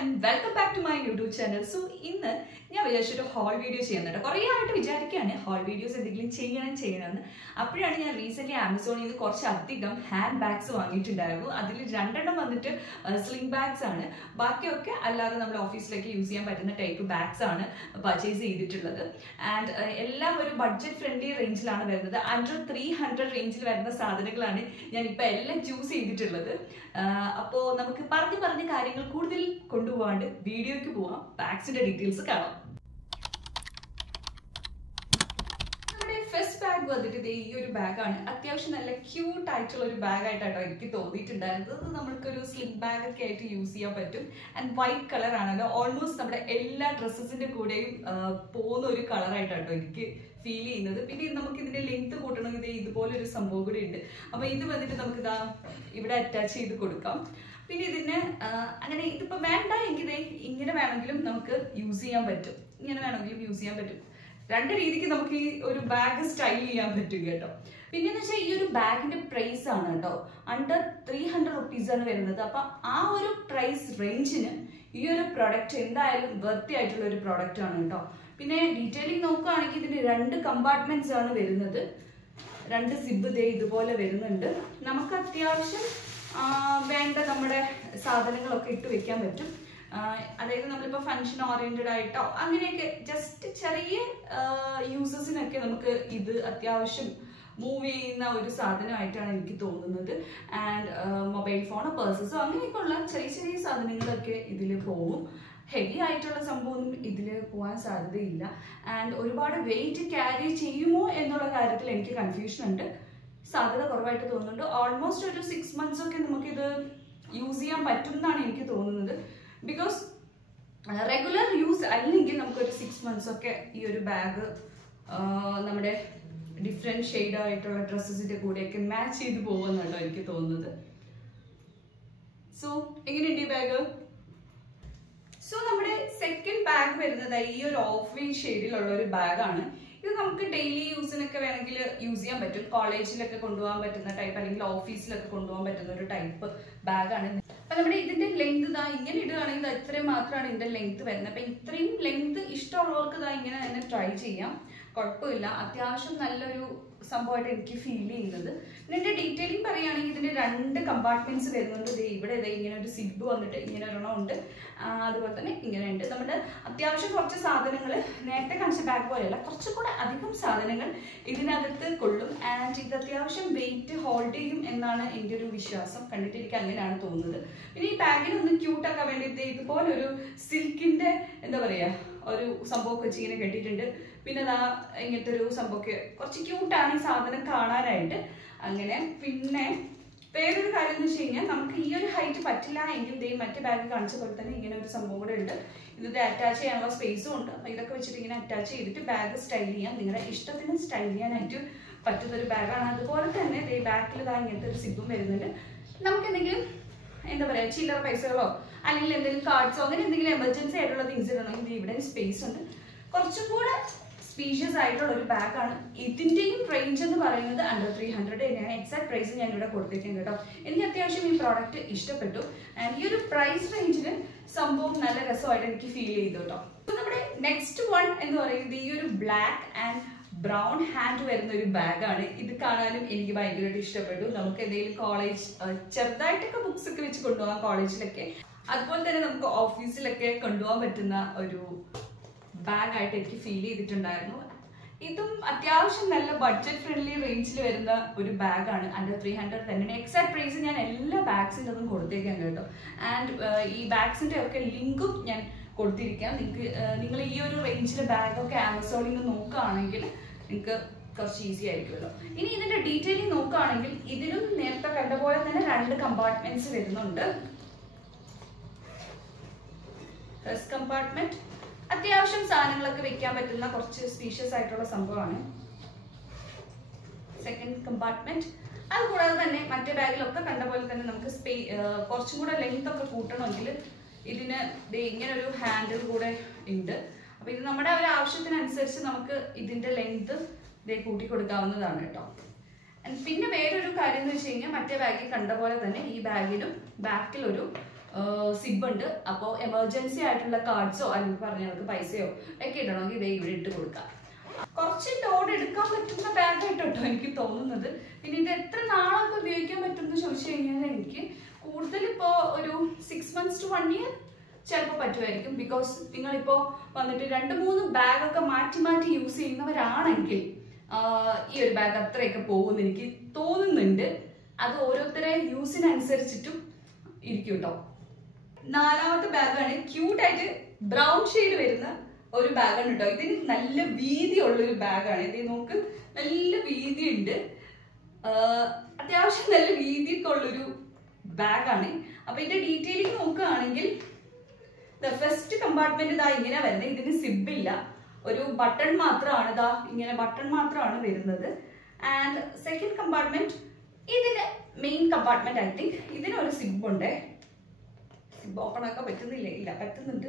and welcome back to my YouTube channel. So, in the I will haul videos. I haul videos recently Amazon handbags. Sling bags. Office use type of bags purchase and budget friendly range under 300 range choose video bags details. First bag was this bag. It's a cute bag. It's a slim bag use and white color. Almost all dresses in the color. Feel in the length of the attach the Kodukam. Pinidina use Render either bag style bag price under 300 rupees price range product worthy product. Detailing two compartments zip function oriented just uses movie and mobile phone purses. So heavy items and weight carry confusion almost 6 months use because regular use 6 months bag different shade dresses match so bag. So, our second bag is a off-white shade bag. This is daily use use college type office type bag. Length try feeling detailing compartments zip and weight holding cute silk Pinada Ingeturu Samboke, cute tiny southern Kana right. Angane, Pinne, Pedro Karimachina, Namki height patilla, and they met a bag answer than some more elder. Either the attache and was space on, like the question attach it to bag stylian, they are Ishtan stylian and to particular bag and the quarter they back to the Sibu Merida. Namkan again in the chiller paisolo, and in cards on the emergency things in the evidence space on species bag range under 300 exact price product and your price range feel next one is black and brown hand bag. This is college books college office bag feel this is budget friendly range bag under 300 exact price bags and bags link range bag Amazon easy. Detailing compartments first compartment Athyavasham സാധനങ്ങളൊക്കെ വെക്കാൻ പറ്റുന്ന കുറച്ച് species ആയിട്ടുള്ള സംഭവമാണ് second compartment അതുകൂടാതെ തന്നെ മറ്റേ ബാഗിലൊക്കെ കണ്ട പോലെ തന്നെ നമുക്ക് കുറച്ചും കൂടെ ലെങ്ത് ഒക്കെ കൂട്ടണമെങ്കിൽ ഇതിന് ഇങ്ങനെ ഒരു ഹാൻഡിൽ കൂടെ ഉണ്ട് അപ്പോൾ ഇത് നമ്മുടെ ഒരു ആവശ്യത്തിനനുസരിച്ച് നമുക്ക് ഇതിന്റെ ലെങ്ത് കൂട്ടി കൊടുക്കാവുന്നതാണ് കേട്ടോ പിന്നെ വേറൊരു കാര്യം എന്ന് വെച്ച് കഴിഞ്ഞാൽ മറ്റേ ബാഗിൽ കണ്ട പോലെ തന്നെ ഈ ബാഗിലും ബാക്കിൽ ഒരു സിബ് ഉണ്ട്. അപ്പോൾ എമർജൻസി ആയിട്ടുള്ള കാർഡ്സോ അല്ലെങ്കിൽ പറഞ്ഞവർക്ക് പൈസയോ ഒക്കെ ഇടണമെങ്കിൽ ഇതേ ഇവിടെ ഇട്ട് കൊടുക്കാം. കുറച്ച് ലോഡ് എടുക്കാൻ പറ്റുന്ന ബാഗായിട്ട് കേട്ടോ എനിക്ക് തോന്നുന്നത്. പിന്നെ ഇത് എത്ര നാളൊക്കെ ഉപയോഗിക്കാൻ പറ്റുമെന്ന് ചോദിച്ചു കഴിഞ്ഞാൽ എനിക്ക് കൂടുതൽ ഇപ്പോൾ ഒരു 6 months to 1 year ചിലപ്പോൾ പറ്റുമായിരിക്കും. ബിക്കോസ് നിങ്ങളിപ്പോൾ വന്നിട്ട് 2-3 ബാഗൊക്കെ മാറ്റി മാറ്റി യൂസ് ചെയ്യുന്നവരാണെങ്കിൽ ഈ ഒരു ബാഗ് അത്രയൊക്കെ പോകുമെന്ന് എനിക്ക് തോന്നുന്നുണ്ട്. അത് ഓരോരുത്തരെ യൂസിനനുസരിച്ചിട്ടും ഇരിക്കും കേട്ടോ. 4ാമത്തെ ബാഗാണ്. ക്യൂട്ടായിട്ട് ബ്രൗൺ ഷെയ്ഡ് വരുന്ന ഒരു ബാഗാണ് കേട്ടോ. ഇതിന് നല്ല വീതിയുള്ളൊരു ബാഗാണ്. ഇത് നോക്ക്, നല്ല വീതിയുണ്ട്. അത്യാവശ്യം നല്ല വീതിയൊക്കെ ഉള്ളൊരു ബാഗാണ്. അപ്പൊ ഇതിന്റെ ഡീറ്റെയിലിംഗ് നോക്കുകയാണെങ്കിൽ ഫസ്റ്റ് കമ്പാർട്ട്മെന്റ് ഇതാ ഇങ്ങനെ വരുന്നത്. ഇതിന് സിബില്ല, ഒരു ബട്ടൺ മാത്രമാണ്. ഇതാ ഇങ്ങനെ ബട്ടൺ മാത്രമാണ് വരുന്നത്. ആൻഡ് സെക്കൻഡ് കമ്പാർട്ട്മെന്റ് ഇതിന് മെയിൻ കമ്പാർട്ട്മെന്റ്. ഐ തിങ്ക് ഇതിനൊരു സിബ് ഉണ്ട്. സിബ് ഓപ്പൺ ആക്കാൻ പറ്റുന്നില്ല, ഇല്ല പറ്റുന്നുണ്ട്.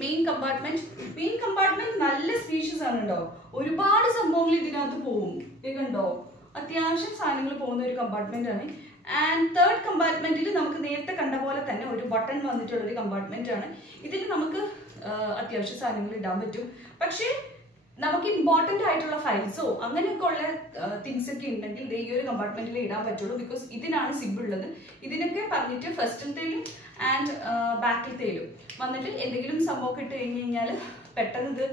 മെയിൻ കമ്പാർട്ട്മെന്റ് നല്ല സ്പീഷ്യസ് ആണ് കേട്ടോ. ഒരുപാട് സംഭവങ്ങൾ ഇതിനകത്ത് പോകും. ഇത് കണ്ടോ, അത്യാവശ്യം സാധനങ്ങൾ പോകുന്ന ഒരു കമ്പാർട്ട്മെന്റ് ആണ്. ആൻഡ് തേർഡ് കമ്പാർട്ട്മെന്റിൽ നമുക്ക് നേരത്തെ കണ്ട പോലെ തന്നെ ഒരു ബട്ടൺ വന്നിട്ടുള്ള ഒരു കമ്പാർട്ട്മെന്റ് ആണ്. ഇതിൽ നമുക്ക് അത്യാവശ്യം സാധനങ്ങൾ ഇടാൻ പറ്റും. പക്ഷേ നമുക്ക് ഇമ്പോർട്ടന്റ് ആയിട്ടുള്ള ഫയൽസോ അങ്ങനെയൊക്കെ ഉള്ള തിങ്സ് ഒക്കെ ഉണ്ടെങ്കിൽ ഈ ഒരു കമ്പാർട്ട്മെന്റിൽ ഇടാൻ പറ്റുള്ളൂ. ബിക്കോസ് ഇതിനാണ് സിബ് ഉള്ളത്. ഇതിനൊക്കെ പറഞ്ഞിട്ട് ഫസ്റ്റിലത്തേലും ആൻഡ് ബാക്കിലത്തേലും വന്നിട്ട് എന്തെങ്കിലും സംഭവമൊക്കെ ഇട്ട് കഴിഞ്ഞ് കഴിഞ്ഞാൽ പെട്ടെന്ന് ഇത്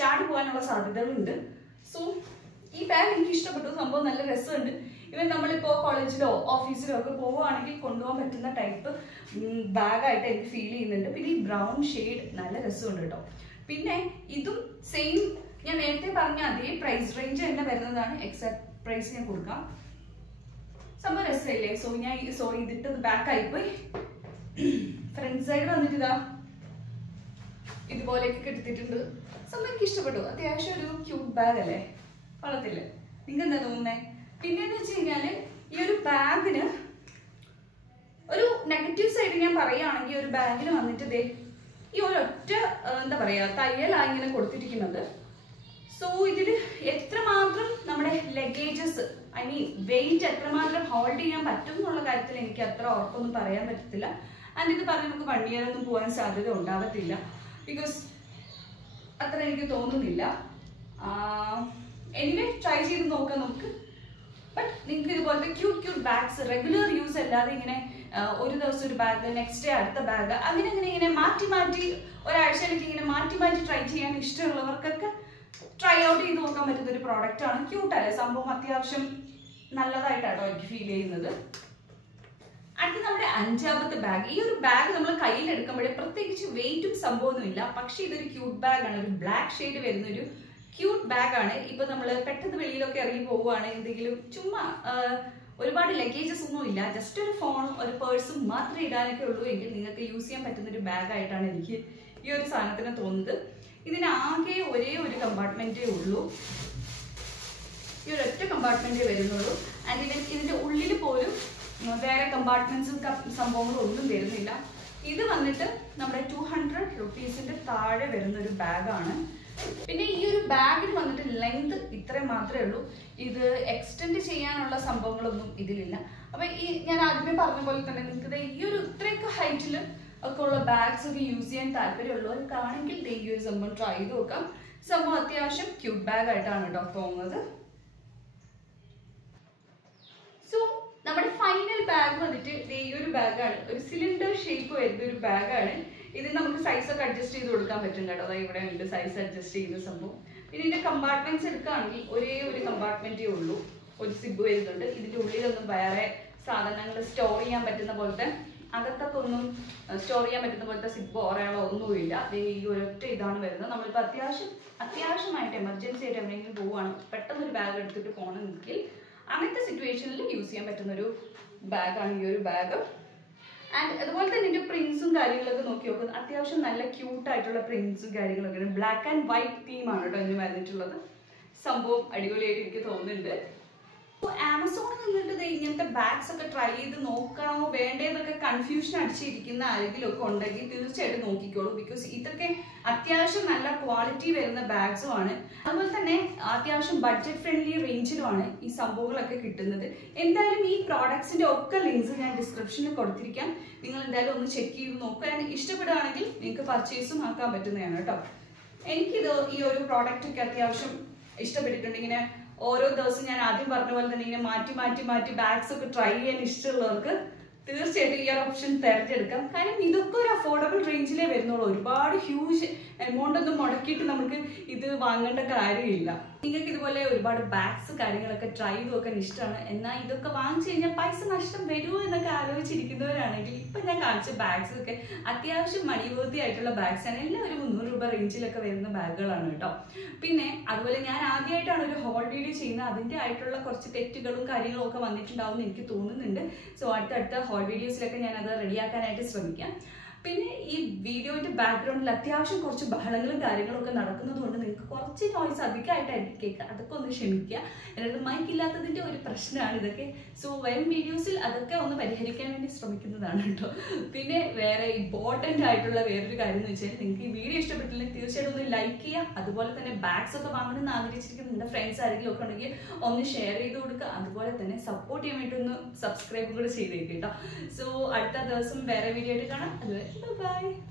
ചാടി പോകാനുള്ള സാധ്യതകളുണ്ട്. സോ ഈ ബാഗ് എനിക്ക് ഇഷ്ടപ്പെട്ടു. സംഭവം നല്ല രസമുണ്ട്. ഇവൻ നമ്മളിപ്പോൾ കോളേജിലോ ഓഫീസിലോ ഒക്കെ പോവുകയാണെങ്കിൽ കൊണ്ടുപോകാൻ പറ്റുന്ന ടൈപ്പ് ബാഗായിട്ട് എനിക്ക് ഫീൽ ചെയ്യുന്നുണ്ട്. പിന്നെ ഈ ബ്രൗൺ ഷെയ്ഡ് നല്ല രസമുണ്ട് കേട്ടോ. പിന്നെ ഇതും സെയിം ഞാൻ നേരത്തെ പറഞ്ഞ അതേ പ്രൈസ് റേഞ്ച് തന്നെ വരുന്നതാണ്. എക്സാക്ട് പ്രൈസ് ഞാൻ കൊടുക്കാം. സംഭവം രസമില്ലേ? സോറി ഇതിട്ടത് ബാക്ക് ആയിപ്പോയി. ഫ്രണ്ട് സൈഡ് വന്നിട്ട് ഇതാ ഇതുപോലെയൊക്കെ കെടുത്തിട്ടുണ്ട്. സംഭവം എനിക്ക് ഇഷ്ടപ്പെട്ടു. അത്യാവശ്യം ഒരു ക്യൂട്ട് ബാഗ് അല്ലേ, കൊള്ളത്തില്ലേ? നിങ്ങൾക്ക് എന്താ തോന്നുന്നേ? പിന്നെന്ന് വെച്ച് കഴിഞ്ഞാല് ഈ ഒരു ബാഗിന് ഒരു നെഗറ്റീവ് സൈഡ് ഞാൻ പറയുകയാണെങ്കിൽ ഒരു ബാഗിൽ വന്നിട്ട് ദേ ഈ ഒരൊറ്റ എന്താ പറയാ തയ്യലാണ് ഇങ്ങനെ കൊടുത്തിരിക്കുന്നത്. സോ ഇതിൽ എത്രമാത്രം നമ്മുടെ ലഗേജസ് ഐ മീൻ വെയിറ്റ് എത്രമാത്രം ഹോൾഡ് ചെയ്യാൻ പറ്റും എന്നുള്ള കാര്യത്തിൽ എനിക്ക് അത്ര ഉറപ്പൊന്നും പറയാൻ പറ്റത്തില്ല. ആൻഡ് ഇത് പറഞ്ഞ് നമുക്ക് 1 year ഒന്നും പോകാൻ സാധ്യത ഉണ്ടാകത്തില്ല. ബിക്കോസ് അത്ര എനിക്ക് തോന്നുന്നില്ല. എനിവേ ട്രൈ ചെയ്ത് നോക്കാം നമുക്ക്. ബട്ട് നിങ്ങൾക്ക് ഇതുപോലത്തെ ക്യൂട്ട് ബാഗ്സ് റെഗുലർ യൂസ് അല്ലാതെ ഇങ്ങനെ ഒരു ദിവസം ഒരു ബാഗ്, നെക്സ്റ്റ് ഡേ അടുത്ത ബാഗ്, അങ്ങനെ മാറ്റി ഒരാഴ്ചയിലേക്ക് ഇങ്ങനെ മാറ്റി ട്രൈ ചെയ്യാൻ ഇഷ്ടമുള്ളവർക്കൊക്കെ ട്രൈ ഔട്ട് ചെയ്ത് നോക്കാൻ പറ്റുന്ന ഒരു പ്രോഡക്റ്റ് ആണ്. ക്യൂട്ടല്ലേ സംഭവം? അത്യാവശ്യം നല്ലതായിട്ടാണോ എനിക്ക് ഫീൽ ചെയ്യുന്നത്. അടുത്ത നമ്മുടെ 5ാമത്തെ ബാഗ്. ഈ ഒരു ബാഗ് നമ്മൾ കയ്യിൽ എടുക്കുമ്പോഴേ പ്രത്യേകിച്ച് വെയിറ്റും സംഭവമൊന്നുമില്ല. പക്ഷെ ഇതൊരു ക്യൂട്ട് ബാഗാണ്. ഒരു ബ്ലാക്ക് ഷെയ്ഡ് വരുന്ന ഒരു ക്യൂട്ട് ബാഗാണ്. ഇപ്പൊ നമ്മൾ പെട്ടെന്ന് വെളിയിലൊക്കെ ഇറങ്ങി പോവുകയാണ്, എന്തെങ്കിലും ചുമ്മാ ഒരുപാട് ലഗേജസ് ഒന്നും ഇല്ല, ജസ്റ്റ് ഒരു ഫോണും ഒരു പേഴ്സും മാത്രമേ ഇടാനൊക്കെ ഉള്ളൂ എങ്കിൽ നിങ്ങൾക്ക് യൂസ് ചെയ്യാൻ പറ്റുന്ന ഒരു ബാഗായിട്ടാണ് എനിക്ക് ഈ ഒരു സാധനത്തിന് തോന്നുന്നത്. ഇതിനാകെ ഒരേ ഒരു കമ്പാർട്ട്മെന്റേ ഉള്ളൂ. ഈ ഒരൊറ്റ കമ്പാർട്ട്മെന്റേ വരുന്നുള്ളൂ. ആൻഡ് ഇതിന്റെ ഉള്ളിൽ പോലും വേറെ കമ്പാർട്ട്മെന്റ്സും സംഭവങ്ങളും ഒന്നും വരുന്നില്ല. ഇത് വന്നിട്ട് നമ്മുടെ 200 rupees താഴെ വരുന്ന ഒരു ബാഗാണ്. പിന്നെ ഈ ഒരു ബാഗിന് വന്നിട്ട് ലെങ്ത് ഇത്രയും മാത്രമേ ഉള്ളൂ. ഇത് എക്സ്റ്റെൻഡ് ചെയ്യാനുള്ള സംഭവങ്ങളൊന്നും ഇതിലില്ല. അപ്പൊ ഈ ഞാൻ ആദ്യമേ പറഞ്ഞ പോലെ തന്നെ നിങ്ങൾക്ക് ഈ ഒരു ഇത്രയൊക്കെ ഹൈറ്റിൽ ഒക്കെ ഉള്ള ബാഗ്സ് ഒക്കെ യൂസ് ചെയ്യാൻ താല്പര്യമുള്ളവർക്കാണെങ്കിൽ ഈ ഒരു സംഭവം ട്രൈ ചെയ്ത് നോക്കാം. സംഭവം അത്യാവശ്യം ക്യൂട്ട് ബാഗ് ആയിട്ടാണ് കേട്ടോ തോന്നുന്നത്. സോ നമ്മുടെ ഫൈനൽ ബാഗ് വന്നിട്ട് ഈ ഒരു ബാഗാണ്. ഒരു സിലിണ്ടർ ഷേപ്പ് വരുന്ന ഒരു ബാഗാണ്. ഇത് നമുക്ക് സൈസ് ഒക്കെ അഡ്ജസ്റ്റ് ചെയ്ത് കൊടുക്കാൻ പറ്റും കേട്ടോ. അതായത് ഇവിടെ ഉണ്ട് സൈസ് അഡ്ജസ്റ്റ് ചെയ്യുന്ന സംഭവം. പിന്നെ ഇതിന്റെ കമ്പാർട്ട്മെന്റ്സ് എടുക്കുകയാണെങ്കിൽ ഒരേ ഒരു കമ്പാർട്ട്മെന്റേ ഉള്ളൂ. ഒരു സിബ് വരുന്നുണ്ട്. ഇതിന്റെ ഉള്ളിലൊന്നും വേറെ സാധനങ്ങൾ സ്റ്റോർ ചെയ്യാൻ പറ്റുന്ന പോലത്തെ, അകത്തൊക്കെ ഒന്നും സ്റ്റോർ ചെയ്യാൻ പറ്റുന്ന പോലത്തെ സിബോ ഓറയാളോ ഒന്നുമില്ല. ഈ ഒരൊറ്റ ഇതാണ് വരുന്നത്. നമ്മളിപ്പോൾ അത്യാവശ്യമായിട്ട് എമർജൻസി ആയിട്ട് എവിടെയെങ്കിലും പോവുകയാണ്, പെട്ടെന്ന് ഒരു ബാഗ് എടുത്തിട്ട് പോകണമെങ്കിൽ അങ്ങനത്തെ സിറ്റുവേഷനിൽ യൂസ് ചെയ്യാൻ പറ്റുന്ന ഒരു ബാഗാണ് ഈ ഒരു ബാഗ്. ആൻഡ് അതുപോലെ തന്നെ ഇതിന്റെ പ്രിന്റ്സും കാര്യങ്ങളൊക്കെ നോക്കി നോക്കുന്നത് അത്യാവശ്യം നല്ല ക്യൂട്ടായിട്ടുള്ള പ്രിന്റ്സും കാര്യങ്ങളൊക്കെ. ബ്ലാക്ക് ആൻഡ് വൈറ്റ് തീമാണ് കേട്ടോ ഇതിന് വന്നിട്ടുള്ളത്. സംഭവം അടിപൊളിയായിട്ട് എനിക്ക് തോന്നുന്നുണ്ട്. ആമസോണിൽ നിന്നിട്ട് ഇങ്ങനത്തെ ബാഗ്സ് ഒക്കെ ട്രൈ ചെയ്ത് നോക്കണോ വേണ്ടേന്നൊക്കെ കൺഫ്യൂഷൻ അടിച്ചിരിക്കുന്ന ആരെങ്കിലും ഒക്കെ ഉണ്ടെങ്കിൽ തീർച്ചയായിട്ടും നോക്കിക്കോളൂ. ബിക്കോസ് ഇതൊക്കെ അത്യാവശ്യം നല്ല ക്വാളിറ്റി വരുന്ന ബാഗ്സും ആണ്. അതുപോലെ തന്നെ അത്യാവശ്യം ബഡ്ജറ്റ് ഫ്രണ്ട്ലി റേഞ്ചിലുമാണ് ഈ സംഭവങ്ങളൊക്കെ കിട്ടുന്നത്. എന്തായാലും ഈ പ്രോഡക്ട്സിന്റെ ഒക്കെ ലിങ്ക്സ് ഞാൻ ഡിസ്ക്രിപ്ഷനിൽ കൊടുത്തിരിക്കാം. നിങ്ങൾ എന്തായാലും ഒന്ന് ചെക്ക് ചെയ്ത് നോക്കുക. ഇഷ്ടപ്പെടുകയാണെങ്കിൽ നിങ്ങൾക്ക് പർച്ചേസും ആക്കാൻ പറ്റുന്നതാണ് കേട്ടോ. എനിക്കിത് ഈ ഒരു പ്രോഡക്റ്റ് ഒക്കെ അത്യാവശ്യം ഇഷ്ടപ്പെട്ടിട്ടുണ്ട്. ഇങ്ങനെ ഓരോ ദിവസം ഞാൻ ആദ്യം പറഞ്ഞ പോലെ തന്നെ ഇങ്ങനെ മാറ്റി ബാഗ്സ് ഒക്കെ ട്രൈ ചെയ്യാൻ ഇഷ്ടമുള്ളവർക്ക് തീർച്ചയായിട്ടും ഈ ഒരു ഓപ്ഷൻ തിരഞ്ഞെടുക്കാം. കാരണം ഇതൊക്കെ ഒരു അഫോർഡബിൾ റേഞ്ചിലേ വരുന്നുള്ളൂ. ഒരുപാട് ഹ്യൂജ് എമൗണ്ട് ഒന്നും മുടക്കിയിട്ട് നമുക്ക് ഇത് വാങ്ങേണ്ട കാര്യമില്ല. നിങ്ങൾക്ക് ഇതുപോലെ ഒരുപാട് ബാഗ്സ് കാര്യങ്ങളൊക്കെ ട്രൈ ചെയ്ത് നോക്കാൻ ഇഷ്ടമാണ്. എന്നാൽ ഇതൊക്കെ വാങ്ങിച്ചു കഴിഞ്ഞാൽ പൈസ നഷ്ടം വരുമോ എന്നൊക്കെ ആലോചിച്ചിരിക്കുന്നവരാണെങ്കിൽ ഇപ്പം ഞാൻ കാണിച്ച ബാഗ്സ് ഒക്കെ അത്യാവശ്യം മണിവർത്തി ആയിട്ടുള്ള ബാഗ്സ് ആണ്. എല്ലാം ഒരു 300 രൂപ റേഞ്ചിലൊക്കെ വരുന്ന ബാഗുകളാണ് കേട്ടോ. പിന്നെ അതുപോലെ ഞാൻ ആദ്യമായിട്ടാണ് ഒരു ഹോൾ വീഡിയോ ചെയ്യുന്നത്. അതിൻ്റെ ആയിട്ടുള്ള കുറച്ച് തെറ്റുകളും കാര്യങ്ങളും ഒക്കെ വന്നിട്ടുണ്ടാവും എന്ന് എനിക്ക് തോന്നുന്നുണ്ട്. സോ അടുത്ത ഹോൾ വീഡിയോസിലൊക്കെ ഞാൻ അത് റെഡിയാക്കാനായിട്ട് ശ്രമിക്കാം. പിന്നെ ഈ വീഡിയോയുടെ ബാക്ക്ഗ്രൗണ്ടിൽ അത്യാവശ്യം കുറച്ച് ബഹളങ്ങളും കാര്യങ്ങളും ഒക്കെ നടക്കുന്നത് കൊണ്ട് നിങ്ങൾക്ക് കുറച്ച് നോയ്സ് അധികമായിട്ടായിരിക്കും കേൾക്കുക. അതൊക്കെ ഒന്ന് ക്ഷമിക്കുക. എന്നിട്ട് മൈക്ക് ഇല്ലാത്തതിൻ്റെ ഒരു പ്രശ്നമാണ് ഇതൊക്കെ. സോ വരും വീഡിയോസിൽ അതൊക്കെ ഒന്ന് പരിഹരിക്കാൻ വേണ്ടി ശ്രമിക്കുന്നതാണ് കേട്ടോ. പിന്നെ വേറെ ഇമ്പോർട്ടൻ്റ് ആയിട്ടുള്ള വേറൊരു കാര്യം എന്ന് വെച്ചാൽ നിങ്ങൾക്ക് ഈ വീഡിയോ ഇഷ്ടപ്പെട്ടില്ലെങ്കിൽ തീർച്ചയായിട്ടും ഒന്ന് ലൈക്ക് ചെയ്യുക. അതുപോലെ തന്നെ ബാഗ്സ് ഒക്കെ വാങ്ങണമെന്ന് ആഗ്രഹിച്ചിരിക്കുന്ന നിങ്ങളുടെ ഫ്രണ്ട്സ് ആരെങ്കിലും ഒക്കെ ഉണ്ടെങ്കിൽ ഒന്ന് ഷെയർ ചെയ്ത് കൊടുക്കുക. അതുപോലെ തന്നെ സപ്പോർട്ട് ചെയ്യാൻ വേണ്ടി ഒന്ന് സബ്സ്ക്രൈബ് കൂടെ ചെയ്തേക്ക് കേട്ടോ. സോ അടുത്ത ദിവസം വേറെ വീഡിയോ ആയിട്ട് കാണാം. അതുവരെ ബൈ.